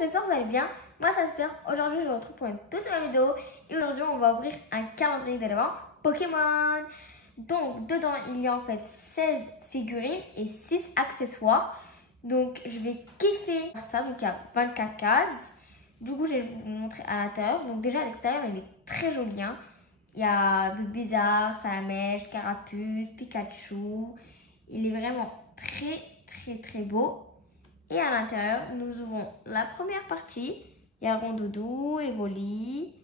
j'espère que vous allez bien. Moi ça se fait. Aujourd'hui je vous retrouve pour une toute nouvelle vidéo. Et aujourd'hui on va ouvrir un calendrier de l'Avent Pokémon. Donc dedans il y a en fait 16 figurines et 6 accessoires. Donc je vais kiffer ça. Donc il y a 24 cases. Du coup je vais vous montrer à l'intérieur. Donc déjà à l'extérieur elle est très jolie. Hein. Il y a Bulbizarre, Salamèche, Carapuce, Pikachu. Il est vraiment très beau. Et à l'intérieur, nous ouvrons la première partie. Il y a Rondoudou, Evoli,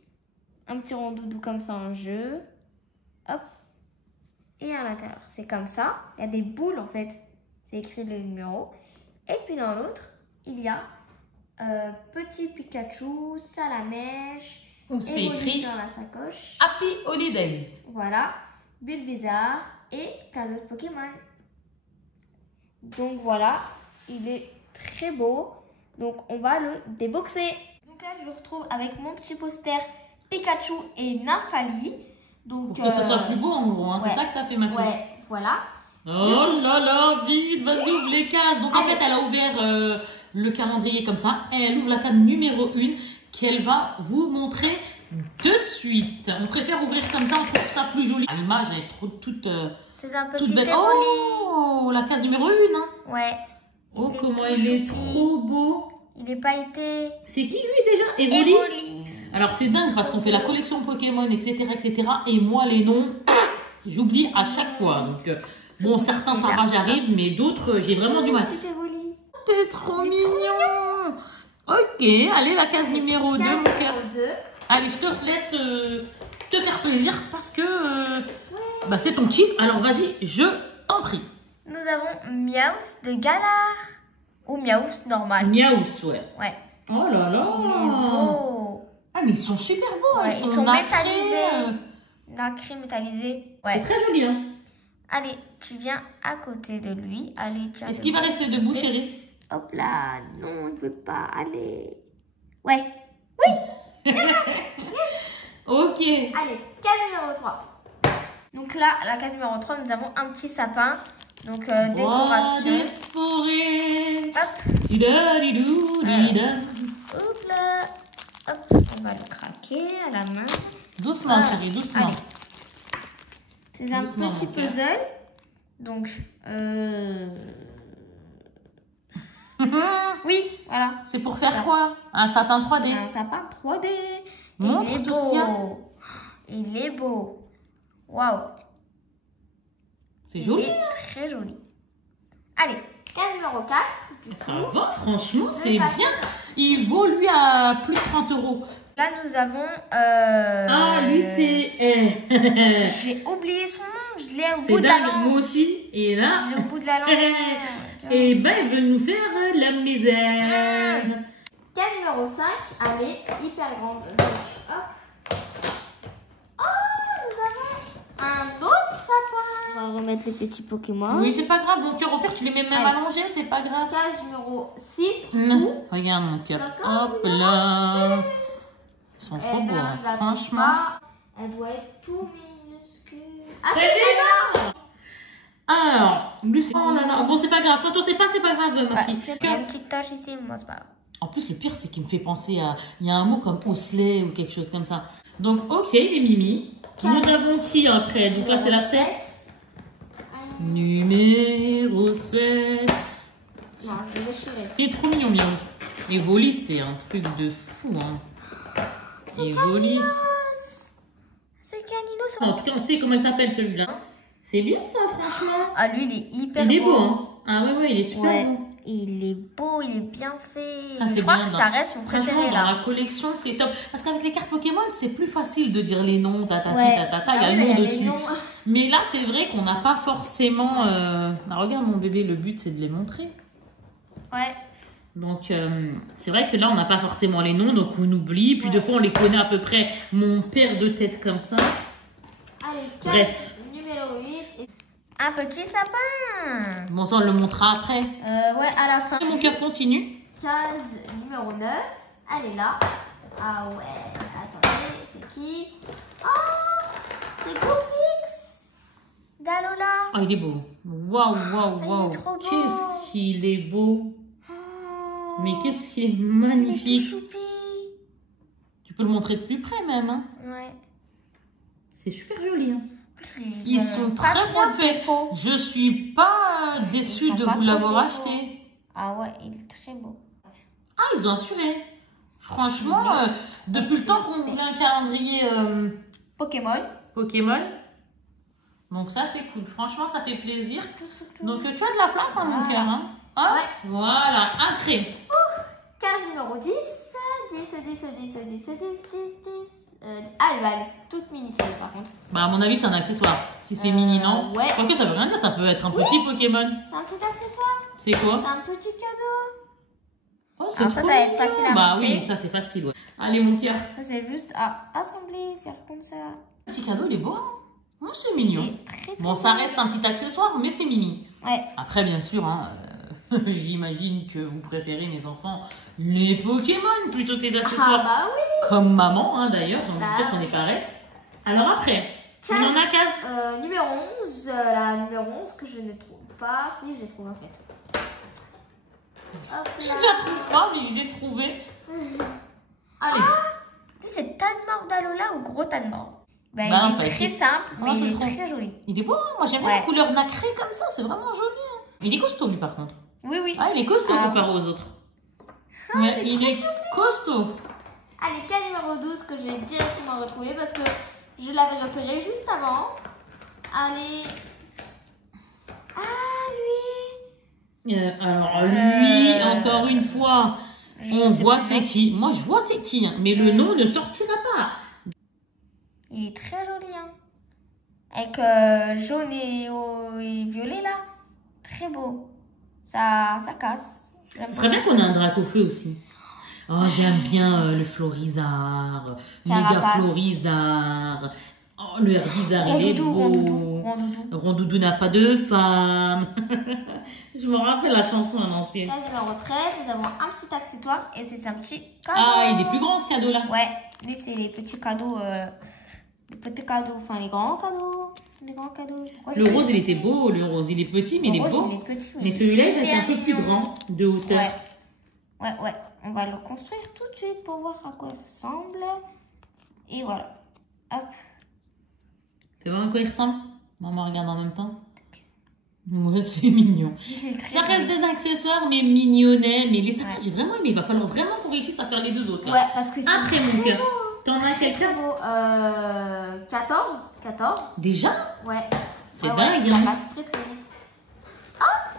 un petit Rondoudou comme ça en jeu. Hop. Et à l'intérieur, c'est comme ça. Il y a des boules en fait. C'est écrit le numéro. Et puis dans l'autre, il y a petit Pikachu, Salamèche. Où c'est écrit dans la sacoche. Happy Holidays. Voilà. Bulbizarre et plein d'autres Pokémon. Donc voilà, il est très beau. Donc on va le déboxer. Donc là je le retrouve avec mon petit poster Pikachu et Nymphali. Donc pour que ce soit plus beau en gros, hein. Ouais. C'est ça que t'as fait ma fille. Ouais, voilà. Oh là là, vite, vas-y ouvre les cases. Donc en fait elle a ouvert le calendrier comme ça. Et elle ouvre la case numéro 1 qu'elle va vous montrer de suite. On préfère ouvrir comme ça, on trouve ça plus joli. L'image elle est trop toute belle. Oh, la case numéro 1 hein. Ouais. Oh, comment il est trop beau. Il est pailleté. C'est qui lui déjà? Evoli. Alors c'est dingue parce qu'on fait la collection Pokémon, etc. Et moi les noms, j'oublie à chaque fois. Donc bon, certains ça va, j'arrive, mais d'autres j'ai vraiment du mal. T'es trop mignon. Ok, allez la case numéro 2 mon cœur. Allez, je te laisse te faire plaisir parce que bah, c'est ton kiff. Alors vas-y, je t'en prie. Nous avons Miaus de Galar. Ou Miaus normal. Miaus, ouais. Ouais. Oh là là. Il est beau. Ah mais ils sont super beaux. Ouais, ils sont nacrés, métallisés. Nacrés métallisés. Ouais. C'est très joli hein. Allez, tu viens à côté de lui. Allez, tiens. Est-ce qu'il va rester debout, chérie? Hop là. Non, il ne veut pas. Allez. Ouais. Oui. Ok. Allez, case numéro 3. Donc là, à la case numéro 3, nous avons un petit sapin. Donc, décoration. Des forêts. Hop. Didadidou, dida. Hop là. Hop. On va le craquer à la main. Doucement, chérie, doucement. Allez. C'est un Doucement, petit mon cœur. puzzle. Donc, oui, voilà. C'est pour faire quoi? Un sapin 3D. C'est un sapin 3D. Montre Il est tout ce qu'il y a. beau. Il est beau. Waouh. C'est joli. Il est très joli. Allez, case numéro 4. Ça va, franchement, c'est bien. Il vaut lui à plus de 30 €. Là, nous avons. Ah, lui, c'est. J'ai oublié son nom. Je l'ai au C'est bout de la dingue, langue. moi aussi. Et là. Je l'ai au bout de la langue. Et ben, il veut nous faire la misère. Case numéro 5. Allez, hyper grande. Donc, hop. Oh, nous avons un autre sapin. On va remettre les petits Pokémon. Oui, c'est pas grave. Mon cœur, au pire, tu les mets même allongés, c'est pas grave. Case numéro 6. Regarde mon cœur. D'accord, Hop là. Ils sont trop beaux, hein. Franchement. Elle doit être tout minuscule. Elle est là. Alors, lui, c'est. Oh là là. Bon, c'est pas grave. Quand on sait pas, c'est pas grave, ma fille. Il y a une petite tache ici, mais moi, c'est pas grave. En plus, le pire, c'est qu'il me fait penser à. Il y a un mot comme osselet ou quelque chose comme ça. Donc, ok, les Mimi. Nous avons qui après? Donc là, c'est la 7. Numéro 7. Non, je vais déchirer. Il est trop mignon, Miaus. Evoli, c'est un truc de fou, hein. Evoli. C'est Caninos. En tout cas, on sait comment il s'appelle celui-là. C'est bien ça, franchement. Ah, lui, il est hyper Il est beau. beau, hein. Ah ouais, il est super Ouais, beau. il est beau, il est bien fait. Ça, Je c'est crois bien, que dans- ça reste mon Franchement, préféré dans là. la collection, c'est top. Parce qu'avec les cartes Pokémon, c'est plus facile de dire les noms, tatati, Ouais. tatata, Ah il y a oui, le nom il y a dessus. les noms. Mais là, c'est vrai qu'on n'a pas forcément... Ah, regarde mon bébé, le but, c'est de les montrer. Ouais. Donc, c'est vrai que là, on n'a pas forcément les noms, donc on oublie. Puis, deux fois, on les connaît à peu près. Mon père de tête comme ça. Allez, Bref. Numéro 8. Un petit sapin. Bon, ça, on le montrera après. Ouais, à la fin. Mon cœur continue. Case numéro 9. Elle est là. Ah ouais. Attendez, c'est qui? Oh, c'est Goofix d'Alola. Oh, il est beau. Waouh, waouh, Il est waouh. trop beau. Qu'est-ce qu'il est beau. Oh, Mais qu'est-ce qui est magnifique. Choupi. Tu peux le montrer de plus près même. Hein. Ouais. C'est super joli. Hein. Ils sont pas très trop bien faits. défauts. Je suis pas déçue de vous l'avoir acheté. Ah ouais, il est très beau. Ah, ils ont assuré. Franchement, depuis le temps qu'on voulait un calendrier Pokémon. Donc ça, c'est cool. Franchement, ça fait plaisir. Donc tu as de la place, hein, mon cœur. Hein. Hop, Ouais. Voilà, entrée. Case numéro 10. 10. Ah, elle va aller toute mini celle par contre. Bah, à mon avis, c'est un accessoire. Si c'est mini, non. Ouais. Quoique ça veut rien dire, ça peut être un petit Pokémon. C'est un petit accessoire. C'est quoi? C'est un petit cadeau. Oh, Alors ça va être facile à Bah monter. oui, ça c'est facile. Ouais. Allez, mon cœur. Ça, c'est juste à assembler, faire comme ça. Le petit cadeau, il est beau. Hein. Oh, c'est mignon. Il est très, Bon, ça reste un petit accessoire, mais c'est mimi. Ouais. Après, bien sûr, hein, j'imagine que vous préférez, mes enfants, les Pokémon plutôt que les accessoires. Ah bah oui. Comme maman, hein, d'ailleurs, j'ai envie de dire qu'on oui. est pareil. Alors après, on en a 15. Numéro 11. La numéro 11 que je ne trouve pas. Si, je l'ai trouvé en fait. Hop Tu là. la trouves pas, mais j'ai trouvé. Allez. Lui, c'est Tanmor d'Alola ou Gros Tanmor. Bah, il est très simple, mais il est très joli. Il est beau, hein. Moi j'aime bien la couleur nacrée comme ça, c'est vraiment joli. Hein. Il est costaud lui par contre. Oui. Ah, il est costaud comparé aux autres. Ouais, il est costaud. Allez, cas numéro 12 que je vais directement retrouver parce que je l'avais repéré juste avant. Allez. Ah, lui. Alors lui, encore une fois, on voit c'est qui. Moi je vois c'est qui, hein, mais le nom ne sortira pas. Il est très joli, hein. Avec jaune et violet, là. Très beau. Ça casse. Ce serait bien qu'on ait un Dracofeu aussi. Oh, j'aime bien le Florizard, Méga Florizard. Oh, le Herbizarre, il est beau. Rondoudou n'a pas de femme. Je me rappelle la chanson à l'ancienne. Case numéro 13, nous avons un petit accessoire et c'est un petit cadeau. Ah, il est plus grand ce cadeau-là. Ouais, lui, c'est les petits cadeaux. Les petits cadeaux, enfin les grands cadeaux. Les grands cadeaux. Le rose, il était beau, le rose. Il est petit, mais il est beau. Mais celui-là, il va être un peu plus grand de hauteur. Ouais. On va le construire tout de suite pour voir à quoi il ressemble. Et voilà. Hop. Tu vois à quoi il ressemble? Maman regarde en même temps. Ouais, c'est mignon. Ça reste des accessoires, mais mignonnets. Mais les sapins, j'ai vraiment aimé. Il va falloir vraiment qu'on réussisse à faire les deux autres. Là. Ouais, parce que c'est après mon cœur. T'en as quelqu'un? 14. Déjà? Ouais. C'est dingue. Ça passe très très vite. Ah!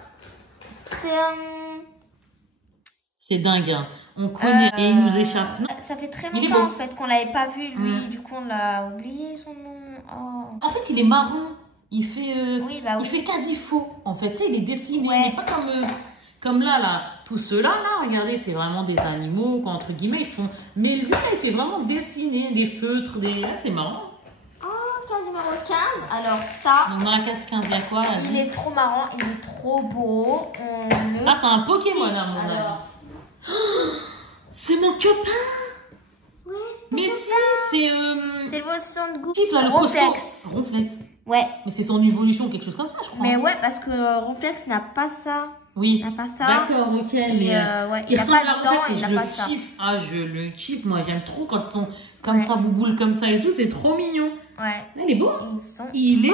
C'est dingue. Hein. On connaît et il nous échappe. Non, ça fait très longtemps en fait qu'on l'avait pas vu lui. Du coup, on l'a oublié son nom. Oh. En fait, il est marron. Il fait, il fait quasi faux. En fait, tu sais, il est dessiné. Il n'est pas comme là. Tous ceux-là, regardez, c'est vraiment des animaux, quoi, entre guillemets, ils font. Mais lui, il fait vraiment dessiner des feutres, des. Là, c'est marrant. Oh, case numéro 15. Alors, ça. Donc, dans la case 15, il y a quoi? Il est trop marrant, il est trop beau. Ah, c'est un Pokémon, à mon avis. C'est mon copain! Ouais, c'est mais si, c'est l'évolution de goût. Ronflex. Ouais. Mais c'est son évolution, quelque chose comme ça, je crois. Mais ouais, parce que Ronflex n'a pas ça. Oui. Il n'a pas ça. D'accord, ok. Et mais il n'a pas de dents, il n'a pas ça. Ah, je le kiffe. Moi, j'aime trop quand ils sont comme ça, bouboule comme ça et tout. C'est trop mignon. Ouais. Il est beau. Il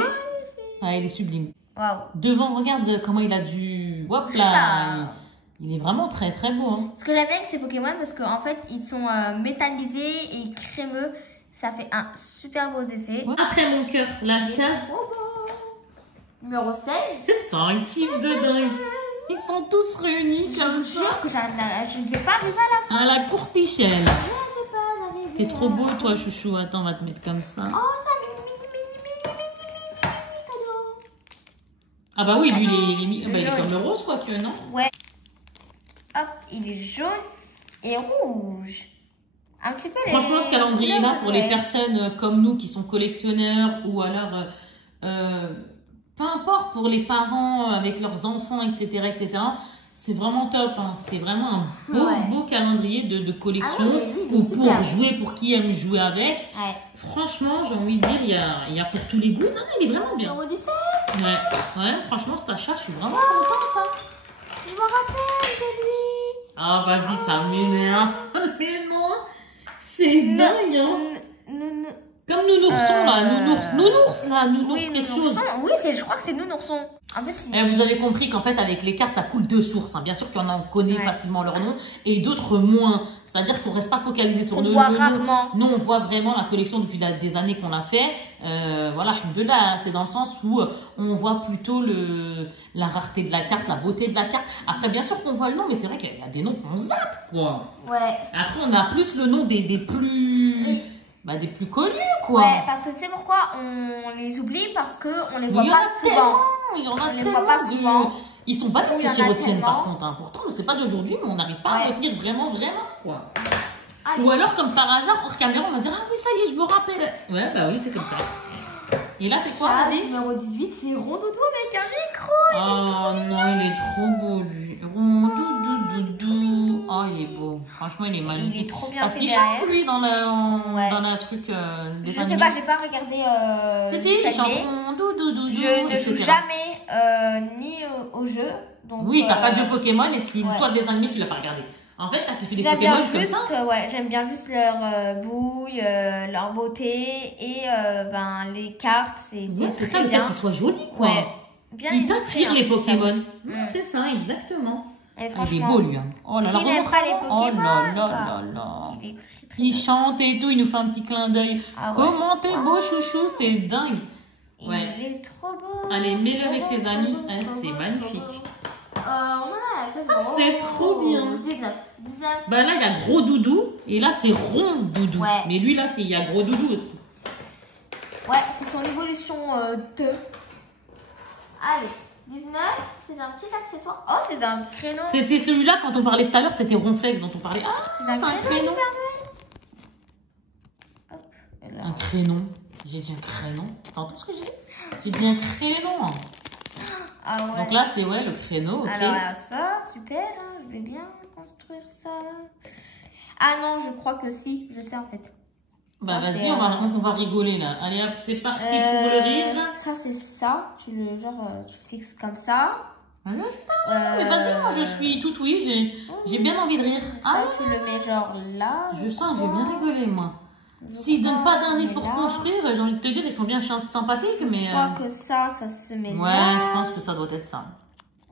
est sublime. Waouh. Devant, regarde comment il a du. Hop là. Il est vraiment très très beau. Hein. Ce que j'aime bien avec ces Pokémon, parce qu'en fait, ils sont métallisés et crémeux. Ça fait un super beau effet. Ouais. Après mon cœur, la case. Numéro 16. C'est un kiff de dingue. Ils sont tous réunis comme ça. Je jure que je ne vais pas arriver à la fin. À la courte échelle. Je ne vais pas arriver. T'es trop beau, toi, chouchou. Attends, on va te mettre comme ça. Oh, ça mini cadeau. Ah bah oui, lui, il est comme le rose, quoi que, non? Ouais. Hop, il est jaune et rouge. Un petit peu franchement, ce calendrier-là, pour les personnes comme nous qui sont collectionneurs ou alors, peu importe, pour les parents avec leurs enfants, etc., c'est vraiment top. Hein. C'est vraiment un beau calendrier de collection ou pour jouer, pour qui aime jouer avec. Ouais. Franchement, j'ai envie de dire, il y a pour tous les goûts. Non, il est vraiment bien. Numéro 17. Ouais, franchement, cet achat, je suis vraiment contente. Hein. Je me rappelle de lui. Ah, vas-y, ça m'énerve. Mais non, c'est dingue, hein. Comme nounourson, là, nounours oui, quelque chose. Oui, je crois que c'est nounourson. En plus, vous avez compris qu'en fait, avec les cartes, ça coule deux sources. Hein. Bien sûr qu'il y en a, on connaît facilement leur nom, et d'autres moins. C'est-à-dire qu'on ne reste pas focalisé sur le nom. On voit rarement. Nous, on voit vraiment la collection depuis des années qu'on a fait. Voilà, c'est dans le sens où on voit plutôt la rareté de la carte, la beauté de la carte. Après, bien sûr qu'on voit le nom, mais c'est vrai qu'il y a des noms qu'on zappe, quoi. Ouais. Après, on a plus le nom des plus... Oui. Bah, des plus connus, quoi. Ouais, parce que c'est pourquoi on les oublie, parce qu'on les voit pas souvent. Il y en a tellement. Ils sont pas là ceux qui retiennent par contre. Hein. Pourtant, c'est pas d'aujourd'hui, mais on n'arrive pas à retenir vraiment, quoi. Allez. Ou alors, comme par hasard, hors caméra, on va dire, ah oui, ça y est, je me rappelle. Ouais, bah oui, c'est comme ça. Et là, c'est quoi, vas-y? Numéro 18, c'est Rondoudou avec un micro. Oh non, il est trop beau, lui. Rondoudou. Oh, il est beau. Franchement, il est magnifique. Il est trop bien parce qu'il chante, lui, dans la truc des Je sais pas, j'ai pas regardé. Si, il chante Rondoudou. Je ne joue jamais ni au jeu. Donc, oui, t'as pas de jeu Pokémon et toi, des animés, tu l'as pas regardé. En fait, t'as kiffé les Pokémon comme ça. J'aime bien juste leur bouille, leur beauté et les cartes. C'est ça, le fait qu'ils soient jolis, quoi. Ouais. Bien ils t'attirent les Pokémon. C'est ça, exactement. Et il est beau, lui. Hein. Oh là là, qui n'aime pas les Pokémon? Oh là là. Il est très il chante et tout, il nous fait un petit clin d'œil. Comment t'es beau, chouchou, c'est dingue. Ouais. Il est trop beau. Allez, mets-le avec ses amis. C'est magnifique. On en a la case. C'est trop bien. 19. Bah là, il y a gros doudou. Et là, c'est rond doudou. Ouais. Mais lui, là, il y a gros doudou aussi. Ouais, c'est son évolution 2. Allez, 19. C'est un petit accessoire. Oh, c'est un créneau. C'était celui-là, quand on parlait tout à l'heure, c'était Ronflex dont on parlait. Ah, c'est un créneau. Hop, un créneau. J'ai dit un créneau. T'entends ce que j'ai dit? J'ai dit un créneau. Ah ouais. Donc là, c'est le créneau. Okay. Alors là, ça, super. Hein, je vais bien construire ça. Ah non, je crois que si. Je sais en fait. Bah vas-y, on va rigoler là. Allez hop, c'est parti pour le rire. Ça, c'est ça. Tu fixes comme ça. Mais vas-y, moi je suis toute oui. J'ai bien envie de rire. Ça, tu le mets genre là. Je sens, j'ai bien rigolé moi. S'ils donnent pas d'indices pour construire, j'ai envie de te dire, ils sont bien sympathiques, mais... Je crois que ça se met là. Ouais, je pense que ça doit être ça.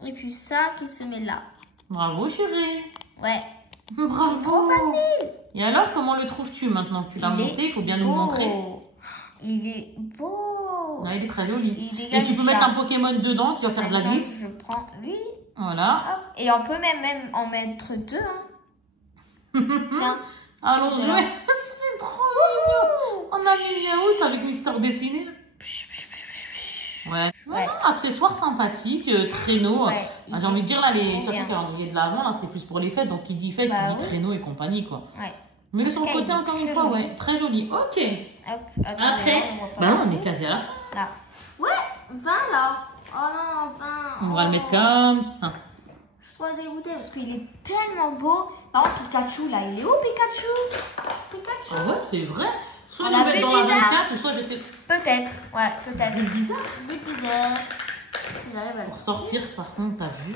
Et puis ça qui se met là. Bravo, chérie. Ouais. Bravo. C'est trop facile. Et alors, comment le trouves-tu maintenant que tu l'as monté? Il faut bien nous le montrer. Il est beau. Ouais, il est très joli. Et tu peux mettre un Pokémon dedans qui va faire de la glisse. Je prends lui. Voilà. Hop. Et on peut même en mettre deux. Hein. Tiens. Allons jouer. C'est trop mignon. On a mis Miaous avec Mister Dessiné. Ouais. Non, accessoires sympathiques, traîneaux. Ouais, j'ai envie de dire là, les calendriers de l'avant, là, c'est plus pour les fêtes. Donc qui dit fête, qui dit traîneau et compagnie, quoi. Ouais. Mais le son côté, encore une fois, très joli. Ok. Hop, après, on est quasi à la fin. Là. Ouais, 20 là. Oh non, 20. On va le mettre comme ça. Je suis dégoûtée parce qu'il est tellement beau. Par contre, Pikachu, là, il est où Pikachu? Ah ouais, c'est vrai. Soit on le met dans la 24, ou soit je sais. Peut-être, ouais, peut-être. Bizarre. Pour sortir, par contre, t'as vu.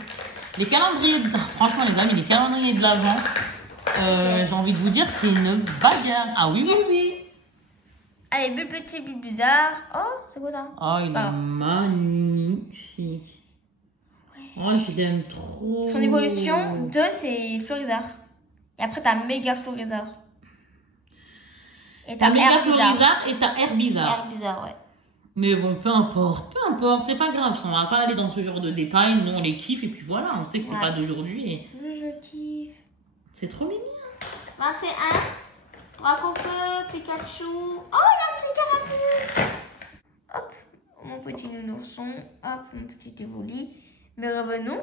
Les calendriers, franchement, les amis, les calendriers de l'avant, j'ai envie de vous dire, c'est une bagarre. Ah oui, oui. Allez, Bulpetit, Bulbizarre. Oh, c'est quoi ça? Oh, il est magnifique. Oh, je l'aime trop. Son évolution 2, c'est Florizard. Et après, t'as Méga Florizard. Et t'as Méga Florizard et t'as Herbizarre. Herbizarre, ouais. Mais bon, peu importe, c'est pas grave. On va pas aller dans ce genre de détails. Nous, on les kiffe et puis voilà, on sait que c'est pas d'aujourd'hui. Et... Je kiffe. C'est trop mignon. 21. Dracofeu, Pikachu. Oh, il y a un petit carapuce. Hop, mon petit nounourson. Hop, mon petit évoli. Mais revenons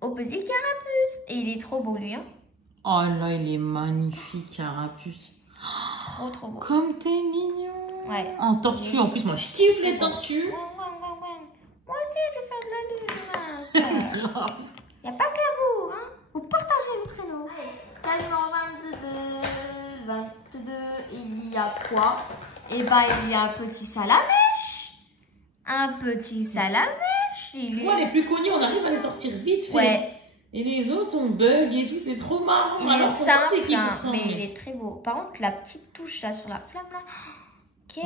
au petit carapuce. Et il est trop beau, lui. Hein. Oh là, il est magnifique, carapuce. Trop beau. Comme t'es mignon. Ouais. En tortue, en plus, moi, je kiffe les tortues. Moi aussi, je vais faire de la lune. Il n'y a pas qu'à vous. Hein. Vous partagez le traîneau. T'as numéro 22, il y a quoi? Eh ben, il y a un petit salamèche. Un petit salamèche. Les plus connus, on arrive à les sortir vite fait. Ouais. Et les autres, on bug et tout, c'est trop marrant. Il Alors, est simple, pourtant, mais il est très beau. Par contre, la petite touche là sur la flamme là.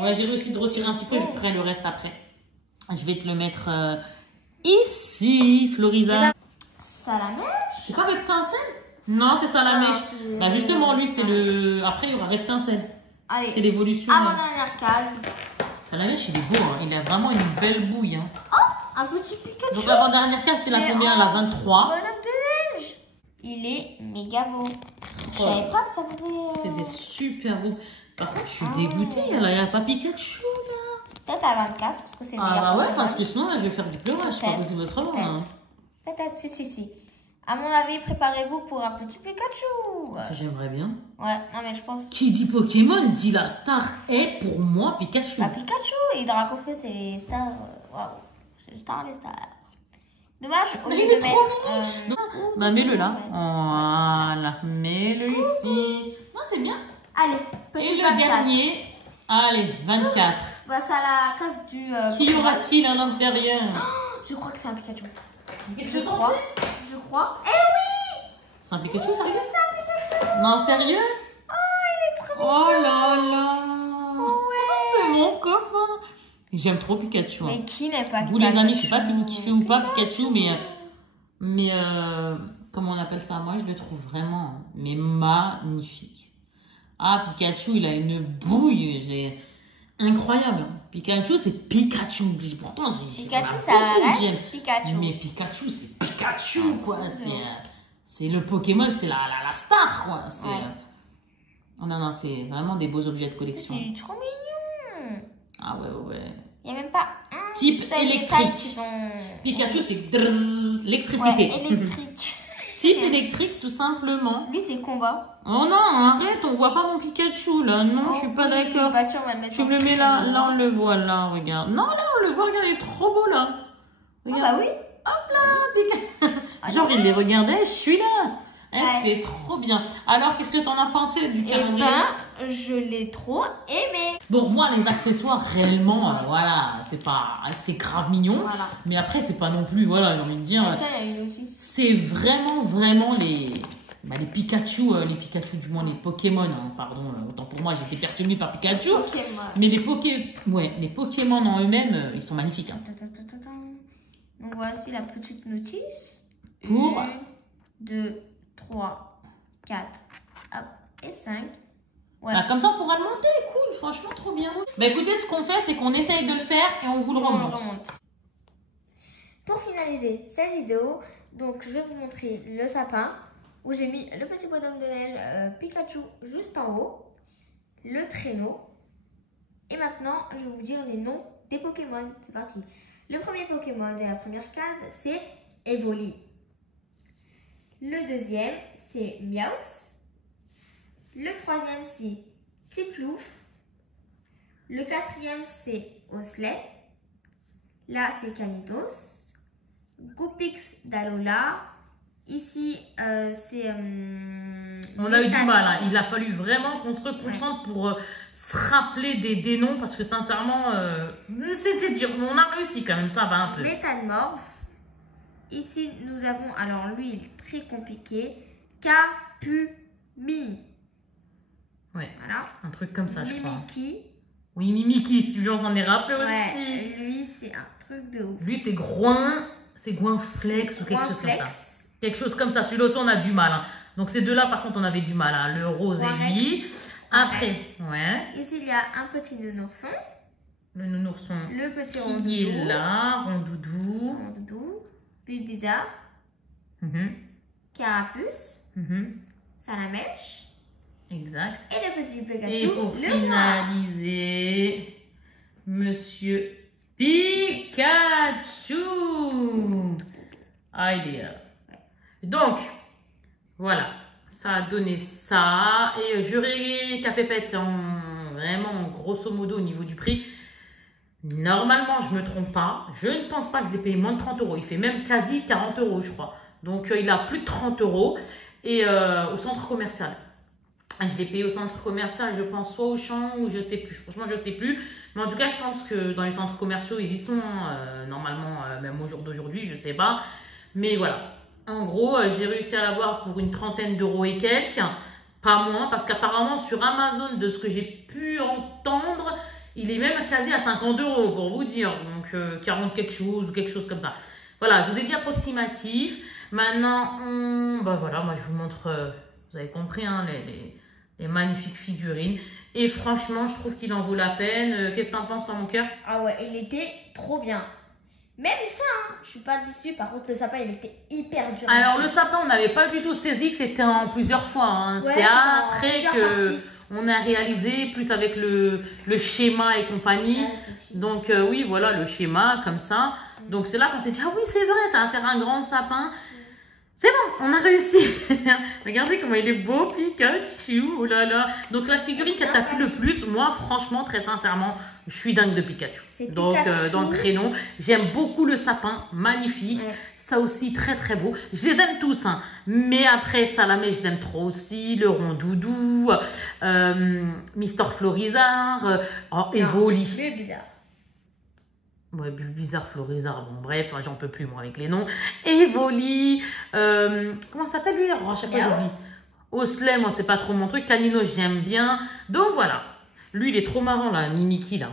Ouais, j'ai réussi de retirer un petit peu, je ferai le reste après. Je vais te le mettre ici, Florisa. Salamèche. C'est pas Reptincelle? Non, c'est Salamèche. Bah justement, lui, c'est le... Après, il y aura Reptincelle. Allez, c'est l'évolution. avant-dernière case. Salamèche, il est beau, hein. Il a vraiment une belle bouille. Hein. Oh, un petit Pikachu. Donc l'avant-dernière case, c'est la combien? La 23. Bonhomme de neige. Il est méga beau. Je savais pas que ça pouvait... C'est des super beaux. Par contre, je suis dégoûtée. Là, il n'y a pas Pikachu, là. Peut-être à 24, parce que c'est le meilleur. Ah ouais, parce que sinon, là, je vais faire du pleurage. C'est pas possible autrement. Hein. Peut-être, si. À mon avis, préparez-vous pour un petit Pikachu. J'aimerais bien. Ouais, non mais je pense... Qui dit Pokémon dit la star est pour moi Pikachu. Bah Pikachu et Dracofeu, c'est les stars. Waouh, c'est les stars, les stars. Dommage, au lieu de mettre... Bah mets-le là. Voilà, mets-le ici. Non, c'est bien. Allez, petit Et 24. le dernier, allez, 24. Bah c'est à la case du... Qui aura-t-il à l'intérieur? Je crois que c'est un Pikachu. Je crois. Je crois. Eh oui! C'est un Pikachu, sérieux? Non, sérieux? Oh, il est trop Oh mignon. là là! Ouais. C'est mon copain! J'aime trop Pikachu. Hein. Mais qui n'est pas Vous les amis, je sais pas si vous kiffez ou pas Pikachu, mais comment on appelle ça? Moi, je le trouve vraiment mais magnifique. Ah, Pikachu, il a une bouille, c'est incroyable. Pikachu, c'est Pikachu. Pourtant, Pikachu, ça reste Pikachu. Mais Pikachu, c'est Pikachu, quoi. C'est le Pokémon, c'est la star, quoi. Non, c'est vraiment des beaux objets de collection. C'est trop mignon. Ah ouais. Il n'y a même pas un type seul électrique. Ont... Pikachu, c'est l'électricité. Ouais, électrique. Type électrique, tout simplement. Lui, c'est combat. Oh non, arrête, on voit pas mon Pikachu, là. Non, je suis pas d'accord. Bah, on va le mettre Tu me le mets là, on le voit, là, regarde. Non, là, on le voit, regarde, il est trop beau, là. Regarde. Ah bah oui. Hop là, Pikachu. Genre, il les regardait, je suis là. Ouais. C'est trop bien. Alors, qu'est-ce que t'en as pensé du calendrier? Eh ben, je l'ai trop aimé. Bon, moi, les accessoires, réellement, voilà, c'est grave mignon. Voilà. Mais après, c'est pas non plus, voilà, j'ai envie de dire. C'est vraiment les Pikachu, du moins les Pokémon, hein, pardon, autant pour moi, j'étais perturbée par Pikachu. Pokémon. Mais les Pokémon en eux-mêmes, ils sont magnifiques. Hein. Donc, voici la petite notice. Pour 1, 2, 3, 4, hop, et 5. Ouais. Bah, comme ça, on pourra le monter, cool, franchement, trop bien. Bah écoutez, ce qu'on fait, c'est qu'on essaye de le faire et on vous le remonte. Pour finaliser cette vidéo, donc je vais vous montrer le sapin où j'ai mis le petit bonhomme de neige Pikachu juste en haut, le traîneau. Et maintenant, je vais vous dire les noms des Pokémon. C'est parti. Le premier Pokémon de la première case, c'est Evoli. Le deuxième, c'est Meowth. Le troisième, c'est Tiplouf. Le quatrième, c'est Osley. Là, c'est Canidos. Goupix d'Alola. Ici, c'est... on a eu du mal. Hein. Il a fallu vraiment qu'on se reconcentre pour se rappeler des noms parce que sincèrement, c'était dur. Mais on a réussi quand même, ça va un peu. Métamorphe. Ici, nous avons, alors lui, il est très compliqué. Capumi. Ouais, voilà. Un truc comme ça, je crois. Mimiki. Oui, Mimiki, celui-là, on s'en est rappelé ouais, aussi. Lui, c'est un truc de ouf. Lui, c'est Goinflex ou quelque chose comme ça. Quelque chose comme ça. Celui-là aussi, on a du mal. Hein. Donc, ces deux-là, par contre, on avait du mal. Hein. Le rose et lui. Après, ouais. Ici, il y a un petit nounourson. Le nounourson. Le petit rondoudou. Qui est là, rondoudou. Bulbizarre. Carapuce. Salamèche. Exact. Et le petit Pikachu. Et pour finaliser, Monsieur Pikachu. Ah, il est là. Donc, voilà. Ça a donné ça. Et je récapépète vraiment grosso modo au niveau du prix. Normalement, je ne me trompe pas. Je ne pense pas que je l'ai payé moins de 30 €. Il fait même quasi 40 €, je crois. Donc, il a plus de 30 €. Et au centre commercial. Je l'ai payé au centre commercial, je pense, soit au champ ou je sais plus. Franchement, je sais plus. Mais en tout cas, je pense que dans les centres commerciaux, ils y sont. Normalement, même au jour d'aujourd'hui, je sais pas. Mais voilà. En gros, j'ai réussi à l'avoir pour une trentaine d'euros et quelques. Pas moins, parce qu'apparemment sur Amazon, de ce que j'ai pu entendre, il est même quasi à 50 euros pour vous dire. Donc 40 quelque chose ou quelque chose comme ça. Voilà, je vous ai dit approximatif. Maintenant, bah voilà, moi je vous montre, vous avez compris, hein, les magnifiques figurines. Et franchement, je trouve qu'il en vaut la peine. Qu'est-ce que t'en penses, toi, mon cœur? Ah ouais, il était trop bien. Même ça, hein, je suis pas déçue. Par contre, le sapin, il était hyper dur. Alors, le sapin, on n'avait pas du tout saisi que c'était en plusieurs fois. Hein. Ouais, c'est après que on a réalisé, plus avec le schéma et compagnie. Donc, oui, voilà, le schéma, comme ça. Donc, c'est là qu'on s'est dit, ah oui, c'est vrai, ça va faire un grand sapin. C'est bon, on a réussi. Regardez comment il est beau, Pikachu. Oh là là. Donc, la figurine qui t'a plu le plus, moi, franchement, très sincèrement, je suis dingue de Pikachu. Donc, dans le créneau, j'aime beaucoup le sapin, magnifique. Ouais. Ça aussi, très très beau. Je les aime tous, hein. Mais après, Salamé, je l'aime trop aussi. Le Rondoudou, Mister Florizard, Evoli. Bulbizarre. Ouais, Bulbizarre, Florizard, bon bref, j'en peux plus moi avec les noms. Evoli, comment ça s'appelle lui? À chaque fois j'oublie. Osley, moi c'est pas trop mon truc. Canino, j'aime bien. Donc voilà. Lui, il est trop marrant là, Mimiki là.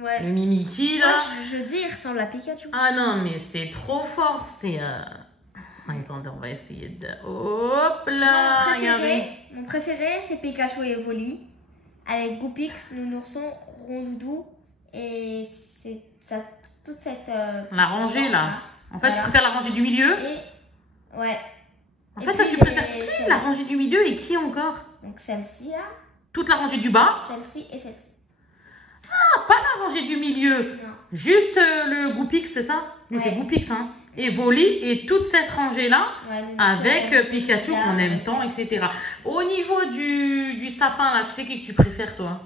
Ouais. Le Mimiki là. Moi, je dis, il ressemble à Pikachu. Ah non, mais c'est trop fort. C'est. Attendez, on va essayer de. Hop là. Mon préféré, c'est Pikachu et Evoli. Avec Goupix, Nounourson, Rondoudou. Et c'est ça, toute cette. La rangée là. En fait, voilà. Tu préfères la rangée du milieu? Ouais. En fait, toi, tu préfères qui? La rangée du milieu et qui encore? Donc celle-ci là. Toute la rangée du bas? Celle-ci et celle-ci. Ah, pas la rangée du milieu. Non. Juste le Goupix, c'est ça? Oui, ouais. C'est Goupix, hein. Evoli et toute cette rangée-là, ouais, avec Pikachu qu'on aime tant, etc. Au niveau du sapin, là, tu sais qui que tu préfères, toi?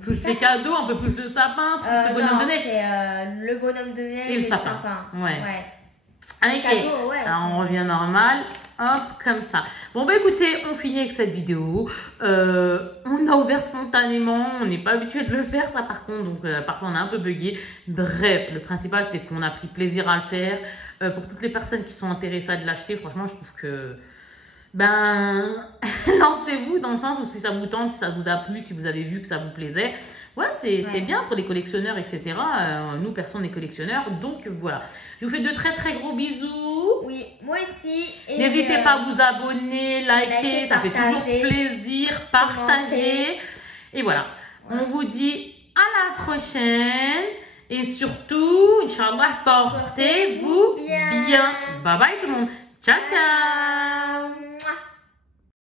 Plus les cadeaux, un peu plus le sapin, plus le bonhomme de neige. C'est le bonhomme de neige et le sapin. Ouais. Les cadeaux, ouais. Alors, on revient normal. Hop, comme ça. Bon, bah écoutez, on finit avec cette vidéo. On a ouvert spontanément. On n'est pas habitué de le faire, ça, par contre. Donc, parfois, on a un peu bugué. Bref, le principal, c'est qu'on a pris plaisir à le faire. Pour toutes les personnes qui sont intéressées à de l'acheter, franchement, je trouve que... Ben, lancez-vous dans le sens où si ça vous tente, si ça vous a plu, si vous avez vu que ça vous plaisait. Ouais, c'est bien pour les collectionneurs, etc. Nous, personne n'est collectionneur. Donc, voilà. Je vous fais de très, très gros bisous. Oui, moi aussi. N'hésitez pas à vous abonner, liker. Ça fait toujours plaisir. Partagez. Et voilà. Ouais. On vous dit à la prochaine. Et surtout, Inch'Allah, portez-vous bien. Bye bye tout le monde. Ciao, ciao.